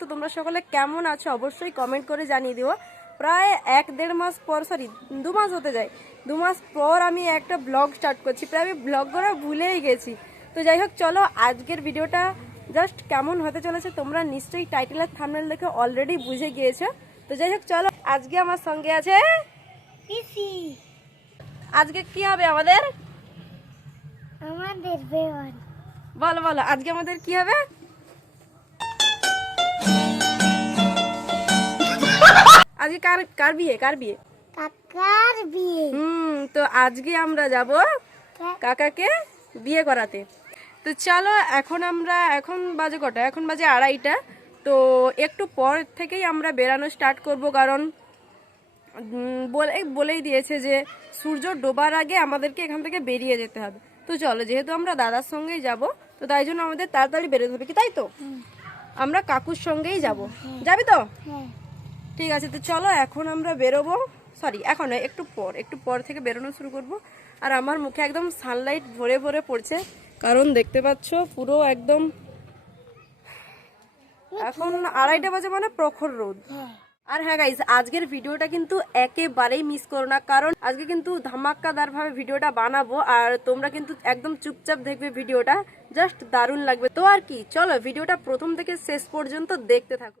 তো তোমরা সকলে কেমন আছো অবশ্যই কমেন্ট করে জানিয়ে দিও। প্রায় এক দেড় মাস পর সরি দু মাস হতে যায়। দু মাস পর আমি একটা ব্লগ স্টার্ট করছি। প্রায় আমি ব্লগ করা ভুলেই গেছি। তো যাই হোক চলো আজকের ভিডিওটা জাস্ট কেমন হতে চলেছে তোমরা নিশ্চয়ই টাইটেল আর থামনেল দেখে অলরেডি বুঝে গিয়েছো। তো যাই হোক চলো আজকে আমার সঙ্গে আছে আজকে কি হবে আমাদের? আমাদের বলো বলো আজকে আমাদের কি হবে? আজকে কার কার বিয়ে? কার বিয়ে? কাকার বিয়ে। হুম তো আজকে আমরা যাব কাকাকে বিয়ে করাতে। তো চলো এখন আমরা এখন বাজে কটা? এখন বাজে আড়াইটা। তো একটু পর থেকেই আমরা বেরানো স্টার্ট করব কারণ বলে বলেই দিয়েছে যে সূর্য ডোবার আগে আমাদেরকে এখান থেকে বেরিয়ে যেতে হবে। তো চলো যেহেতু আমরা দাদার সঙ্গেই যাব তো তাই জন্য আমাদের তাড়াতাড়ি বেরোতে হবে। কি তাই তো? আমরা কাকুর সঙ্গেই যাব। যাবি তো? হ্যাঁ। ঠিক আছে, তো চলো এখন আমরা বেরোবো। সরি এখন একটু পর একটু পর থেকে বেরোনো শুরু করব। আর আমার মুখে একদম সানলাইট ভরে ভরে পড়ছে, কারণ দেখতে পাচ্ছ পুরো একদম এখন আড়াইটা বাজে মানে প্রখর রোদ। আর হ্যাঁ গাইজ আজকের ভিডিওটা কিন্তু একেবারেই মিস করো না, কারণ আজকে কিন্তু ধামাক্কাদার ভাবে ভিডিওটা বানাবো, আর তোমরা কিন্তু একদম চুপচাপ দেখবে ভিডিওটা জাস্ট দারুণ লাগবে। তো আর কি, চলো ভিডিওটা প্রথম থেকে শেষ পর্যন্ত দেখতে থাকো।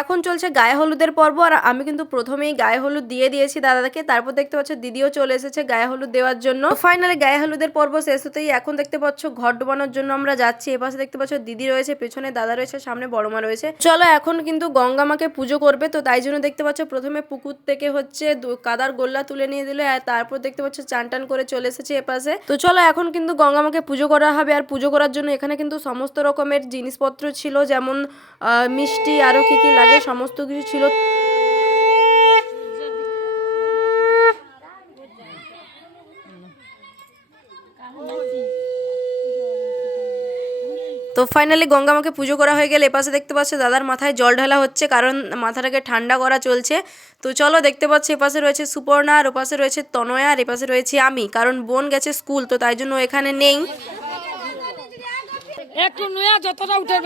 এখন চলছে গায়ে হলুদের পর্ব, আর আমি কিন্তু প্রথমেই গায়ে হলুদ দিয়ে দিয়েছি দাদাকে। তারপর দেখতে পাচ্ছ দিদিও চলে এসেছে গায়ে হলুদ দেওয়ার জন্য। ফাইনালি গায়ে হলুদের পর্ব শেষ হতেই এখন দেখতে পাচ্ছ ঘর ডোবানোর জন্য আমরা যাচ্ছি। এপাশে দেখতে পাচ্ছ দিদি রয়েছে, পেছনে দাদা রয়েছে, সামনে বড় মা রয়েছে। চলো এখন কিন্তু গঙ্গা মাকে পুজো করবে। তো তাই জন্য দেখতে পাচ্ছ প্রথমে পুকুর থেকে হচ্ছে কাদার গোল্লা তুলে নিয়ে দিলে, আর তারপর দেখতে পাচ্ছ চান টান করে চলে এসেছে এপাশে তো চলো এখন কিন্তু গঙ্গা মাকে পুজো করা হবে, আর পুজো করার জন্য এখানে কিন্তু সমস্ত রকমের জিনিসপত্র ছিল, যেমন মিষ্টি, আরও কি কি লাগে। সমস্ত কিছু ছিল তো ফাইনালি গঙ্গা মাকে পুজো করা হয়ে গেলে এপাশে দেখতে পাচ্ছে দাদার মাথায় জল ঢালা হচ্ছে কারণ মাথাটাকে ঠান্ডা করা চলছে। তো চলো দেখতে পাচ্ছি এপাশে রয়েছে সুপর্ণা আর ওপাশে রয়েছে তনয়া আর এপাশে রয়েছে আমি কারণ বোন গেছে স্কুল তো তাই জন্য এখানে নেই। একটু নয়া যতটা উঠে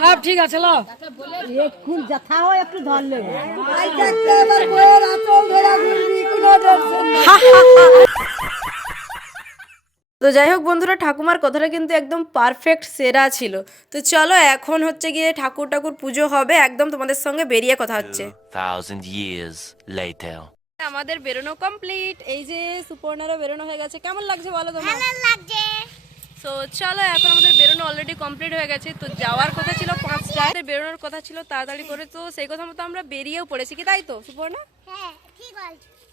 সব ঠিক আছে লো। তো যাই হোক বন্ধুরা ঠাকুমার কথাটা কিন্তু একদম পারফেক্ট সেরা ছিল। তো চলো এখন হচ্ছে গিয়ে ঠাকুর ঠাকুর পুজো হবে একদম তোমাদের সঙ্গে বেরিয়ে কথা হচ্ছে। Thousand years later. আমাদের বেরোনো কমপ্লিট এই যে সুপর্ণারও বেরোনো হয়ে গেছে। কেমন লাগছে বলো তোমার লাগছে। তো চলো এখন আমাদের বেরোনো অলরেডি কমপ্লিট হয়ে গেছে। তো যাওয়ার কথা ছিল পাঁচটায়। বেরোনোর কথা ছিল তাড়াতাড়ি করে। তো সেই কথা মতো আমরা বেরিয়েও পড়েছি কি তাই তো সুপর্ণা? হ্যাঁ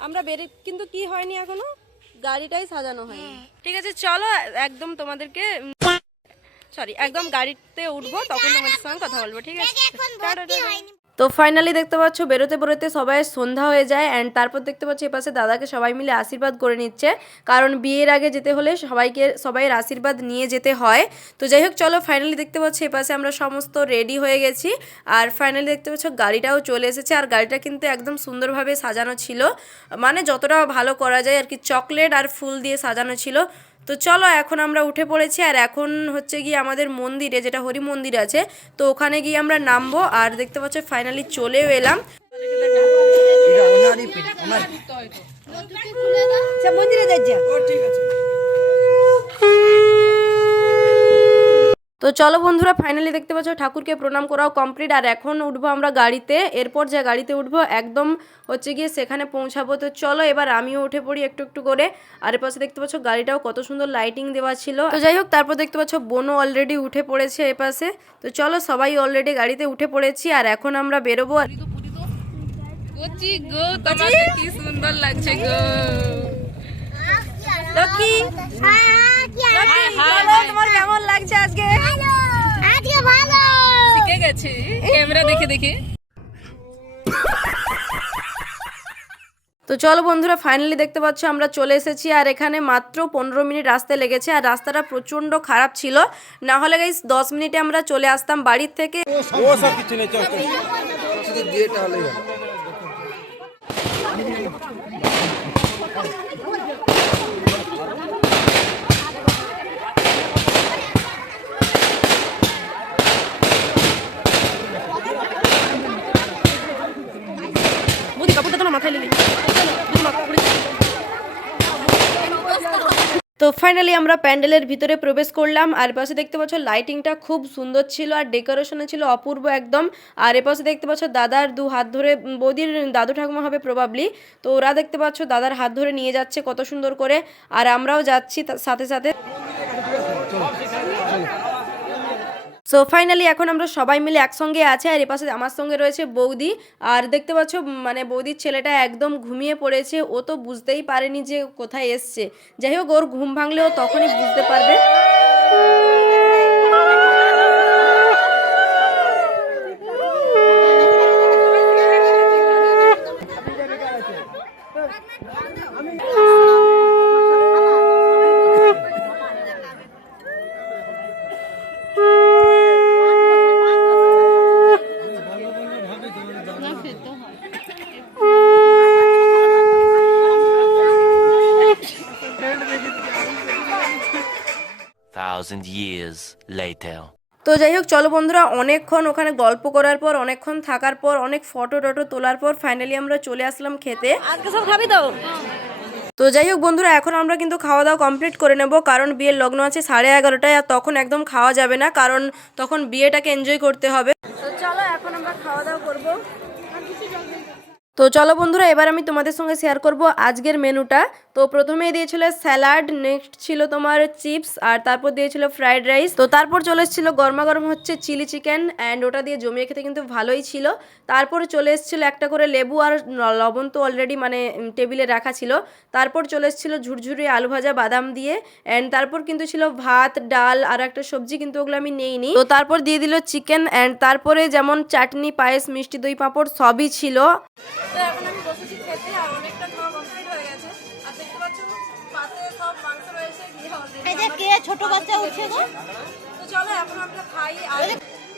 আমরা বেরিয়ে কিন্তু কি হয়নি এখনও? গাড়িটাই সাজানো হয়নি। ঠিক আছে চলো একদম তোমাদেরকে সরি একদম গাড়িতে উঠবো তখন তোমাদের সঙ্গে কথা বলব ঠিক আছে? তো ফাইনালি দেখতে পাচ্ছ, বেরোতে বেরোতে সবাই সন্ধ্যা হয়ে যায় অ্যান্ড তারপর দেখতে পাচ্ছ এপাশে দাদাকে সবাই মিলে আশীর্বাদ করে নিচ্ছে। কারণ বিয়ের আগে যেতে হলে সবাইকে, সবাইয়ের আশীর্বাদ নিয়ে যেতে হয়। তো যাই হোক, চলো ফাইনালি দেখতে পাচ্ছ এপাশে আমরা সমস্ত রেডি হয়ে গেছি। আর ফাইনালি দেখতে পাচ্ছ গাড়িটাও চলে এসেছে। আর গাড়িটা কিন্তু একদম সুন্দরভাবে সাজানো ছিল। মানে যতটা ভালো করা যায় আর কি চকলেট আর ফুল দিয়ে সাজানো ছিল। তো চলো এখন আমরা উঠে পড়েছি আর এখন হচ্ছে গিয়ে আমাদের মন্দিরে যেটা হরি মন্দির আছে তো ওখানে গিয়ে আমরা নামবো আর দেখতে পাচ্ছ ফাইনালি চলেও এলাম। তো চলো বন্ধুরা ফাইনালি দেখতে পাচ্ছ ঠাকুরকে প্রণাম করাও কমপ্লিট আর এখন উঠবো আমরা গাড়িতে, এরপর যা গাড়িতে উঠবো, একদম হচ্ছে গিয়ে সেখানে পৌঁছাবো। তো চলো এবার আমিও উঠে পড়ি একটু একটু করে। আর এর পাশে দেখতে পাচ্ছ গাড়িটাও কত সুন্দর লাইটিং দেওয়া ছিল। তো যাই হোক, তারপর দেখতে পাচ্ছ বোনও অলরেডি উঠে পড়েছে এপাশে তো চলো সবাই অলরেডি গাড়িতে উঠে পড়েছি, আর এখন আমরা বেরোবো। আর কি সুন্দর লাগছে গো। লক্ষ্মী? হ্যাঁ তোমার কেমন লাগছে আজকে? আজকে ভালো। শিখে গেছি। ক্যামেরা দেখে দেখে। তো চলো বন্ধুরা ফাইনালি দেখতে পাচ্ছ আমরা চলে এসেছি আর এখানে মাত্র পনেরো মিনিট রাস্তায় লেগেছে আর রাস্তাটা প্রচণ্ড খারাপ ছিল। না হলে গাইস দশ মিনিটে আমরা চলে আসতাম বাড়ির থেকে সব কিছু নেই চল চল বুদি কাপড়টা তোমার মাথায় নিলি তো ফাইনালি আমরা প্যান্ডেলের ভিতরে প্রবেশ করলাম, আর পাশে দেখতে পাচ্ছ লাইটিংটা খুব সুন্দর ছিল, আর ডেকোরেশনে ছিল অপূর্ব একদম। আর এপাশে দেখতে পাচ্ছ দাদার দু হাত ধরে, বৌদির দাদু ঠাকুমা হবে প্রবাবলি তো ওরা দেখতে পাচ্ছ দাদার হাত ধরে নিয়ে যাচ্ছে কত সুন্দর করে। আর আমরাও যাচ্ছি সাথে সাথে। সো ফাইনালি এখন আমরা সবাই মিলে একসঙ্গে আছে আর এপাশে আমার সঙ্গে রয়েছে বৌদি। আর দেখতে পাচ্ছ মানে বৌদির ছেলেটা একদম ঘুমিয়ে পড়েছে। ও তো বুঝতেই পারেনি যে কোথায় এসছে। যাই হোক, ওর ঘুম ভাঙলেও তখনই বুঝতে পারবে। Later. তো যাই হোক চলো বন্ধুরা অনেকক্ষণ ওখানে গল্প করার পর অনেকক্ষণ থাকার পর অনেক ফটো টটো তোলার পর ফাইনালি আমরা চলে আসলাম খেতে। আজকে সব খাবি তো? তো যাই হোক বন্ধুরা এখন আমরা কিন্তু খাওয়া দাওয়া কমপ্লিট করে নেব কারণ বিয়ের লগ্ন আছে সাড়ে এগারোটায় আর তখন একদম খাওয়া যাবে না কারণ তখন বিয়েটাকে এনজয় করতে হবে। তো চলো এখন আমরা খাওয়া দাওয়া করব। তো চলো বন্ধুরা, এবার আমি তোমাদের সঙ্গে শেয়ার করব আজকের মেনুটা। তো প্রথমেই দিয়েছিল স্যালাড নেক্সট ছিল তোমার চিপস আর তারপর দিয়েছিল ফ্রাইড রাইস তো তারপর চলে এসেছিল গরমা গরম হচ্ছে চিলি চিকেন অ্যান্ড ওটা দিয়ে জমিয়ে খেতে কিন্তু ভালোই ছিল। তারপরে চলে এসেছিল একটা করে লেবু আর লবণ তো অলরেডি মানে টেবিলে রাখা ছিল। তারপর চলে এসেছিল ঝুরঝুরি আলু ভাজা বাদাম দিয়ে অ্যান্ড তারপর কিন্তু ছিল ভাত, ডাল, আর একটা সবজি কিন্তু ওগুলো আমি নেইনি। তো তারপর দিয়ে দিল চিকেন অ্যান্ড তারপরে যেমন চাটনি, পায়েস, মিষ্টি, দই, পাঁপড় সবই ছিল। তো এখন আমি বসেছি খেতে আর অনেকটা ধোয়া কমপ্লিট হয়ে গেছে। আর দেখতে পাচ্ছ পাতে সব মাংস রয়েছে এই যে কে ছোট বাচ্চা উঠছে? তো চলো এখন আমরা খাই আর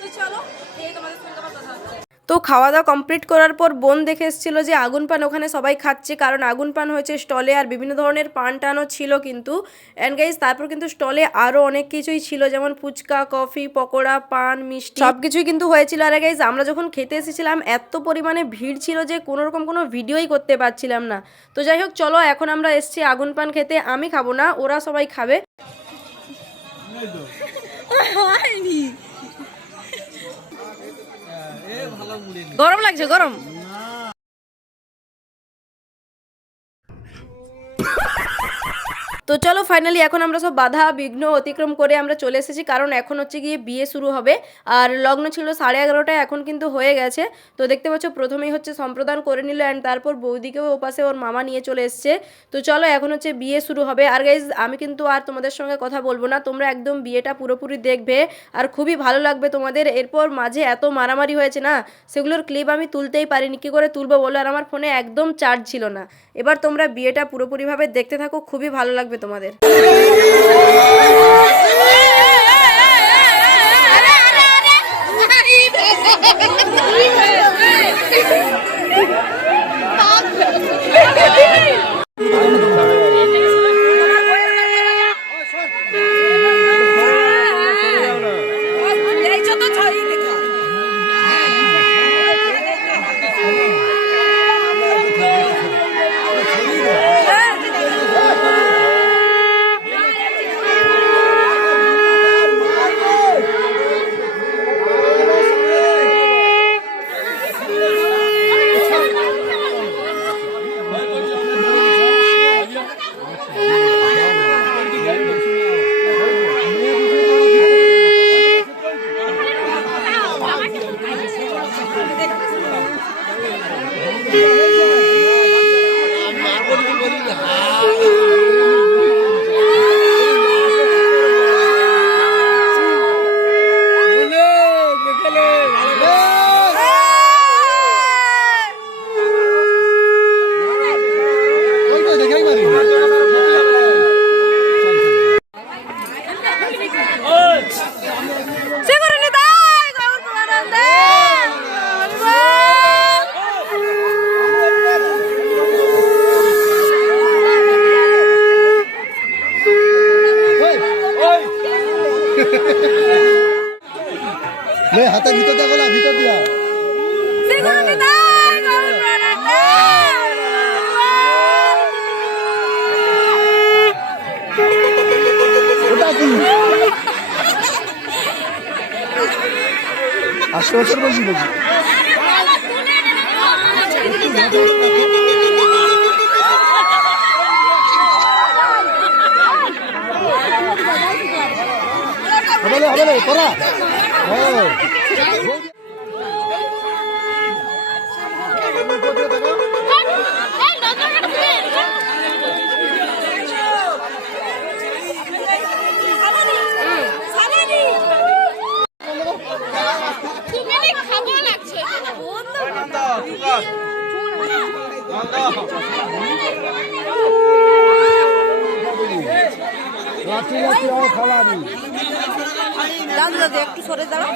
তো চলো খেয়ে তোমাদের সঙ্গে কথা হচ্ছে। তো খাওয়া দাওয়া কমপ্লিট করার পর বোন দেখে এসেছিল যে আগুন পান ওখানে সবাই খাচ্ছে, কারণ আগুন পান হয়েছে স্টলে আর বিভিন্ন ধরনের পান টানও ছিল কিন্তু। অ্যান্ড গাইজ তারপর কিন্তু স্টলে আরও অনেক কিছুই ছিল, যেমন ফুচকা, কফি, পকোড়া, পান, মিষ্টি সব কিছুই কিন্তু হয়েছিল। আর গাইজ আমরা যখন খেতে এসেছিলাম, এত পরিমাণে ভিড় ছিল যে কোনো রকম কোনো ভিডিওই করতে পারছিলাম না। তো যাই হোক, চলো এখন আমরা এসেছি আগুন পান খেতে। আমি খাব না, ওরা সবাই খাবে। গরম লাগছে গরম। তো চলো ফাইনালি এখন আমরা সব বাধা, বিঘ্ন অতিক্রম করে আমরা চলে এসেছি। কারণ এখন হচ্ছে গিয়ে বিয়ে শুরু হবে। আর লগ্ন ছিল সাড়ে এগারোটায়, এখন কিন্তু হয়ে গেছে। তো দেখতে পাচ্ছ প্রথমেই হচ্ছে সম্প্রদান করে নিল অ্যান্ড তারপর বৌদিকেও ওপাশে ওর মামা নিয়ে চলে এসছে। তো চলো এখন হচ্ছে বিয়ে শুরু হবে। আর গাইজ আমি কিন্তু আর তোমাদের সঙ্গে কথা বলব না। তোমরা একদম বিয়েটা পুরোপুরি দেখবে। আর খুবই ভালো লাগবে তোমাদের। এরপর মাঝে এত মারামারি হয়েছে না, সেগুলোর ক্লিপ আমি তুলতেই পারিনি। কী করে তুলবো বলো? আর আমার ফোনে একদম চার্জ ছিল না। এবার তোমরা বিয়েটা পুরোপুরিভাবে দেখতে থাকো। খুবই ভালো লাগবে তোমাদের হাতে ভিতর দিয়া গলা ভিতর দিয়া। আশি বছর বলছি বলছি হ্যাঁ রাত্রি রাত্রি আর নেই দাদু দাদু একটু সরে দাঁড়াও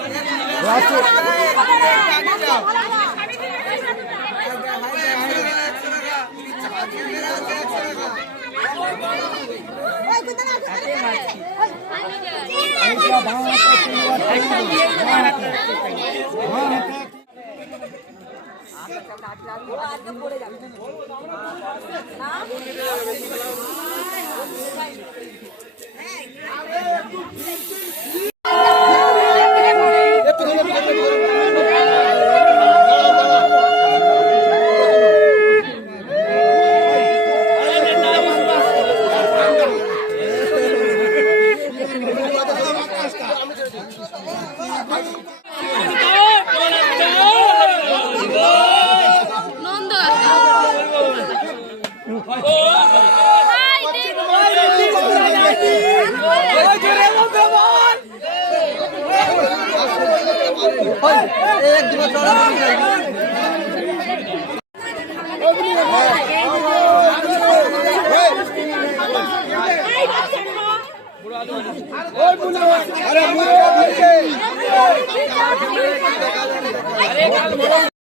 আজকে পড়ে যাবে না Aleluia! আরে